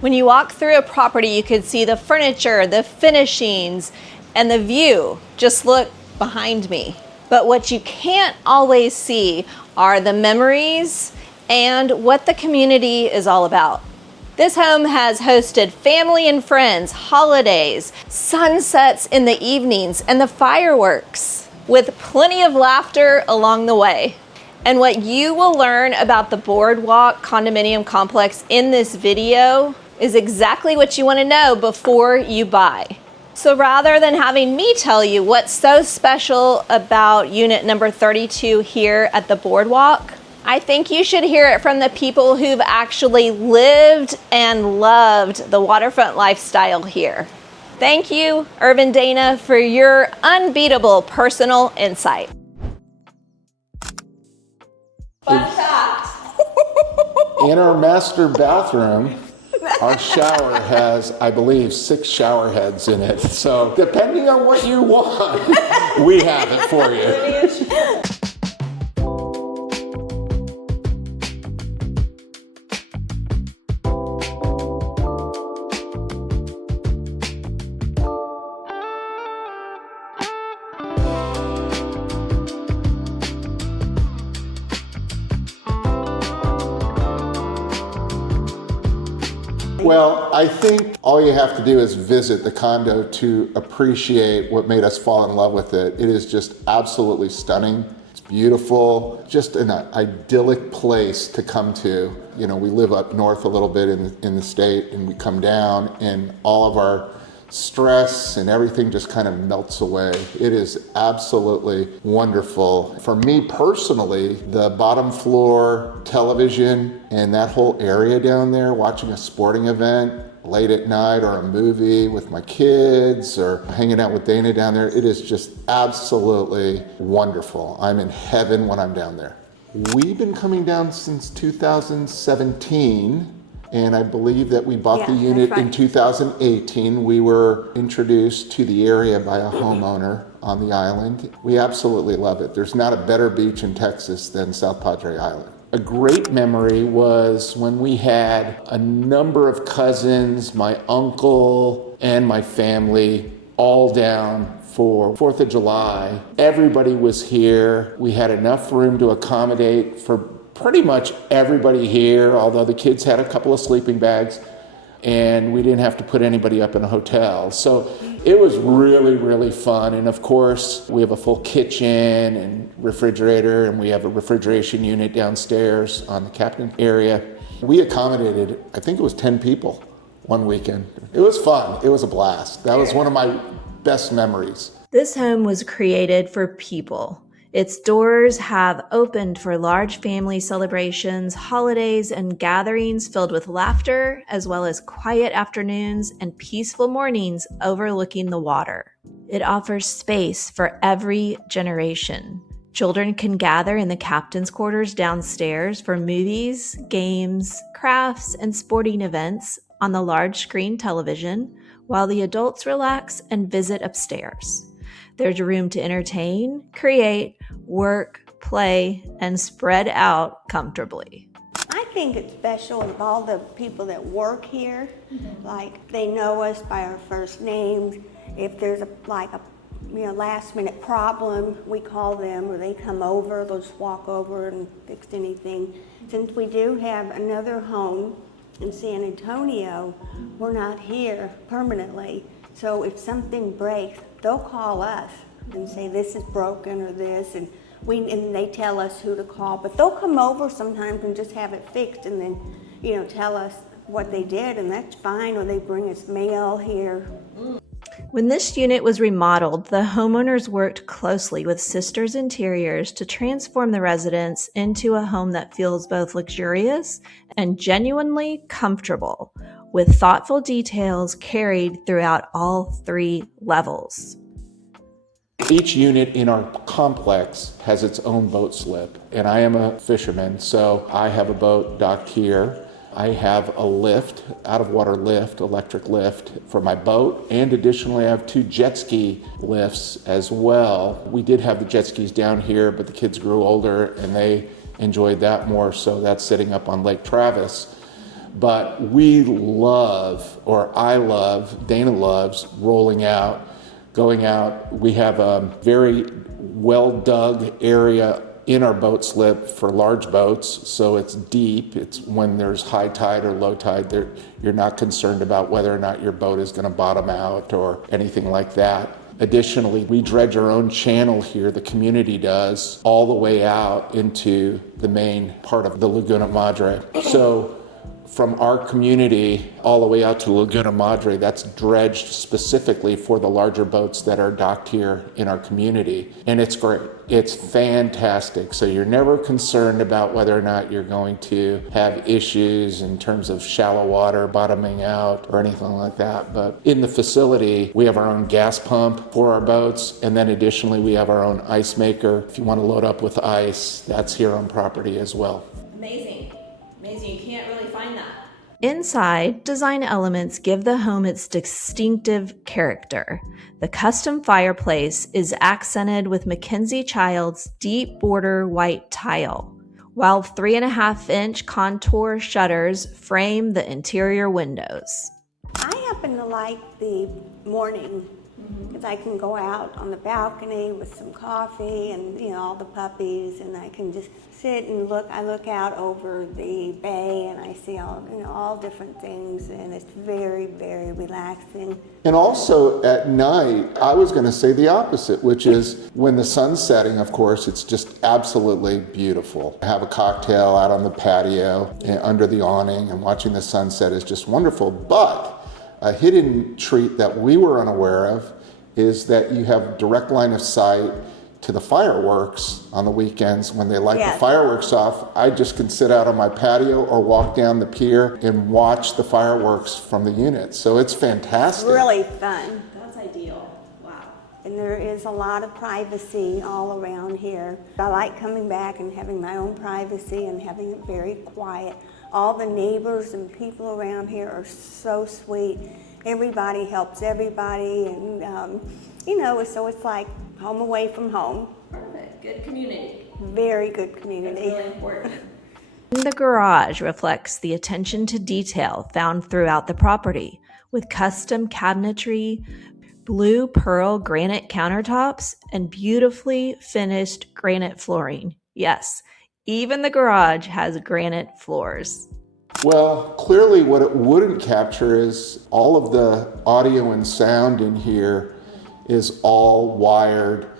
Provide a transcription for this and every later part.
When you walk through a property, you can see the furniture, the finishings, and the view. Just look behind me. But what you can't always see are the memories and what the community is all about. This home has hosted family and friends, holidays, sunsets in the evenings, and the fireworks, with plenty of laughter along the way. And what you will learn about the Boardwalk Condominium Complex in this video is exactly what you want to know before you buy. So rather than having me tell you what's so special about unit number 32 here at the Boardwalk, I think you should hear it from the people who've actually lived and loved the waterfront lifestyle here. Thank you, Irvin Dana, for your unbeatable personal insight. Fun fact. In our master bathroom, our shower has, I believe, 6 shower heads in it. So depending on what you want, we have it for you. Well, I think all you have to do is visit the condo to appreciate what made us fall in love with it. It is just absolutely stunning. It's beautiful, just an idyllic place to come to. You know, we live up north a little bit in the state, and we come down and all of our stress and everything just kind of melts away. It is absolutely wonderful. For me personally, the bottom floor television and that whole area down there, watching a sporting event late at night or a movie with my kids or hanging out with Dana down there, it is just absolutely wonderful. I'm in heaven when I'm down there. We've been coming down since 2017. And I believe that we bought the unit in 2018. We were introduced to the area by a homeowner on the island. We absolutely love it. There's not a better beach in Texas than South Padre Island. A great memory was when we had a number of cousins, my uncle and my family, all down for 4th of July. Everybody was here. We had enough room to accommodate for pretty much everybody here, although the kids had a couple of sleeping bags and we didn't have to put anybody up in a hotel. So it was really, really fun. And of course, we have a full kitchen and refrigerator, and we have a refrigeration unit downstairs on the captain area. We accommodated, I think it was 10 people one weekend. It was fun. It was a blast. That was one of my best memories. This home was created for people. Its doors have opened for large family celebrations, holidays, and gatherings filled with laughter, as well as quiet afternoons and peaceful mornings overlooking the water. It offers space for every generation. Children can gather in the captain's quarters downstairs for movies, games, crafts, and sporting events on the large screen television, while the adults relax and visit upstairs. There's room to entertain, create, work, play, and spread out comfortably. I think it's special with all the people that work here. Like, they know us by our first names. If there's a last minute problem, we call them, or they come over, they'll just walk over and fix anything. Since we do have another home in San Antonio, we're not here permanently. So if something breaks, they'll call us and say this is broken or this, and they tell us who to call. But they'll come over sometimes and just have it fixed, and then tell us what they did, and that's fine. Or they bring us mail here. When this unit was remodeled, the homeowners worked closely with Sisters Interiors to transform the residence into a home that feels both luxurious and genuinely comfortable, with thoughtful details carried throughout all 3 levels. Each unit in our complex has its own boat slip, and I am a fisherman, so I have a boat docked here. I have a lift, out-of-water lift, electric lift for my boat, and additionally I have 2 jet ski lifts as well. We did have the jet skis down here, but the kids grew older and they enjoyed that more, so that's sitting up on Lake Travis. But we love, or I love, Dana loves rolling out, going out. We have a very well dug area in our boat slip for large boats, so it's deep. It's when there's high tide or low tide, you're not concerned about whether or not your boat is going to bottom out or anything like that. Additionally, we dredge our own channel here, the community does, all the way out into the main part of the Laguna Madre. So from our community all the way out to Laguna Madre, that's dredged specifically for the larger boats that are docked here in our community. And it's great. It's fantastic. So you're never concerned about whether or not you're going to have issues in terms of shallow water bottoming out or anything like that. But in the facility, we have our own gas pump for our boats. And then additionally, we have our own ice maker. If you want to load up with ice, that's here on property as well. Amazing. Amazing. You can't really find that. Inside, design elements give the home its distinctive character. The custom fireplace is accented with Mackenzie Child's deep border white tile, while 3.5-inch contour shutters frame the interior windows. I happen to like the morning because I can go out on the balcony with some coffee and all the puppies, and I can just sit and look. I look out over the bay and I see all different things, and it's very, very relaxing. And also at night, I was going to say the opposite, which is when the sun's setting, of course, it's just absolutely beautiful. Have a cocktail out on the patio under the awning and watching the sunset is just wonderful. But a hidden treat that we were unaware of is that you have direct line of sight to the fireworks on the weekends. When they light the fireworks off, I just can sit out on my patio or walk down the pier and watch the fireworks from the unit. So it's fantastic. It's really fun. That's ideal. Wow. And there is a lot of privacy all around here. I like coming back and having my own privacy and having it very quiet. All the neighbors and people around here are so sweet. Everybody helps everybody, and so it's like home away from home. Perfect. Good community. Very good community. That's really important. The garage reflects the attention to detail found throughout the property, with custom cabinetry, blue pearl granite countertops, and beautifully finished granite flooring. Yes, even the garage has granite floors. Well, clearly what it wouldn't capture is all of the audio and sound in here is all wired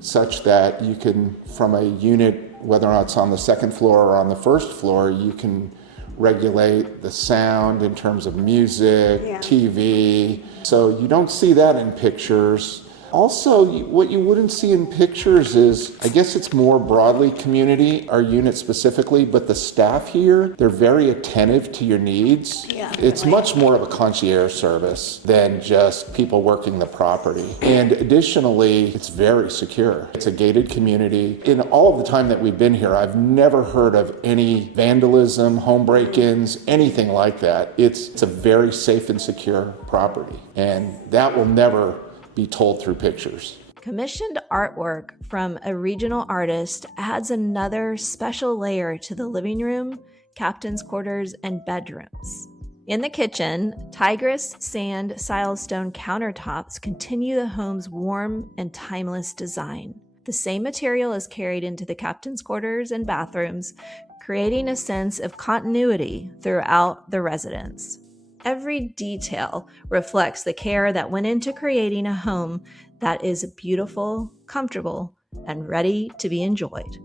such that you can, from a unit, whether or not it's on the second floor or on the first floor, you can regulate the sound in terms of music, TV. So you don't see that in pictures. Also, what you wouldn't see in pictures is, I guess it's more broadly community, our unit specifically, but the staff here, they're very attentive to your needs. Yeah. It's much more of a concierge service than just people working the property. And additionally, it's very secure. It's a gated community. In all of the time that we've been here, I've never heard of any vandalism, home break-ins, anything like that. It's a very safe and secure property. And that will never be told through pictures. Commissioned artwork from a regional artist adds another special layer to the living room, captain's quarters, and bedrooms. In the kitchen, Tigress sand silestone countertops continue the home's warm and timeless design. The same material is carried into the captain's quarters and bathrooms, creating a sense of continuity throughout the residence. Every detail reflects the care that went into creating a home that is beautiful, comfortable, and ready to be enjoyed.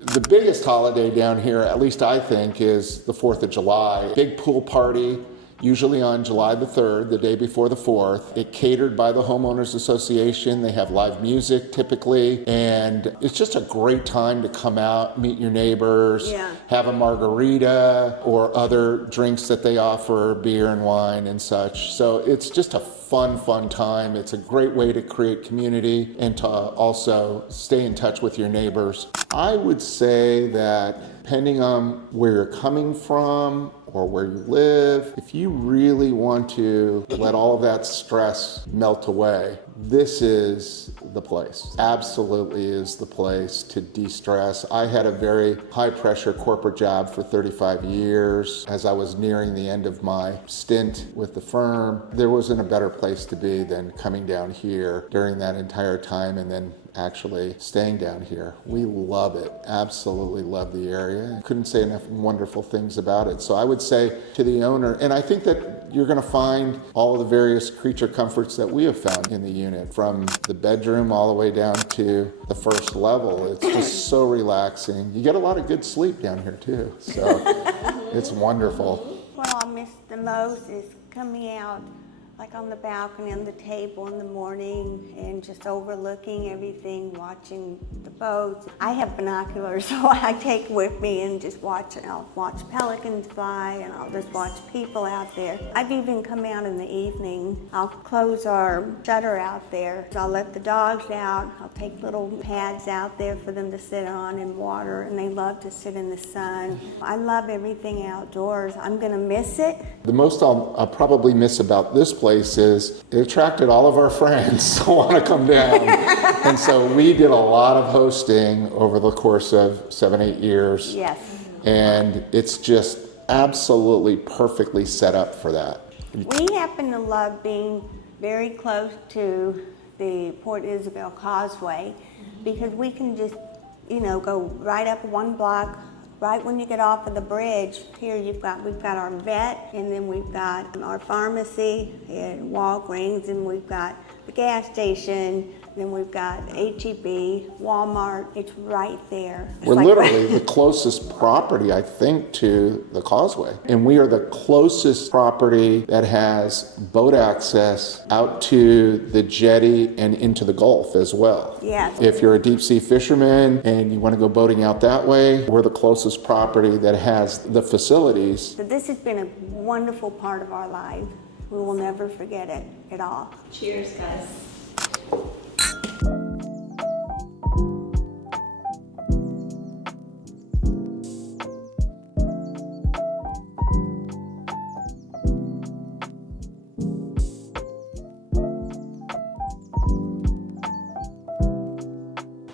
The biggest holiday down here, at least I think, is the 4th of July. Big pool party, usually on July the 3rd, the day before the 4th. It's catered by the Homeowners Association. They have live music typically, and it's just a great time to come out, meet your neighbors, have a margarita or other drinks that they offer, beer and wine and such. So it's just a fun time. It's a great way to create community and to also stay in touch with your neighbors. I would say that depending on where you're coming from or where you live, if you really want to let all of that stress melt away, this is the place. Absolutely is the place to de-stress. I had a very high-pressure corporate job for 35 years. As I was nearing the end of my stint with the firm, there wasn't a better place to be than coming down here during that entire time and then actually staying down here. We love it, absolutely love the area. Couldn't say enough wonderful things about it. So I would say to the owner, and I think that you're gonna find all of the various creature comforts that we have found in the unit, from the bedroom all the way down to the first level. It's just so relaxing. You get a lot of good sleep down here too, so it's wonderful. What I miss the most is coming out like on the balcony on the table in the morning and just overlooking everything, watching the boats. I have binoculars, so I take with me and just watch. I'll watch pelicans fly and I'll just watch people out there. I've even come out in the evening. I'll close our shutter out there. So I'll let the dogs out. I'll take little pads out there for them to sit on and water, and they love to sit in the sun. I love everything outdoors. I'm gonna miss it. The most I'll probably miss about this place is it attracted all of our friends to want to come down. And so we did a lot of hosting over the course of 7-8 years. Yes. And it's just absolutely perfectly set up for that. We happen to love being very close to the Port Isabel Causeway because we can just, go right up one block. Right when you get off of the bridge, here we've got our vet, and then we've got our pharmacy and Walgreens, and we've got the gas station, then we've got H-E-B, Walmart. It's right there. We're literally the closest property, I think, to the causeway. And we are the closest property that has boat access out to the jetty and into the Gulf as well. Yes. If you're a deep sea fisherman and you want to go boating out that way, we're the closest property that has the facilities. So this has been a wonderful part of our life. We will never forget it at all. Cheers, guys.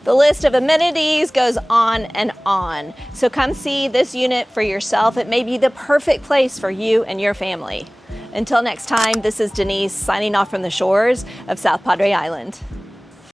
The list of amenities goes on and on. So come see this unit for yourself. It may be the perfect place for you and your family. Until next time, this is Denise signing off from the shores of South Padre Island.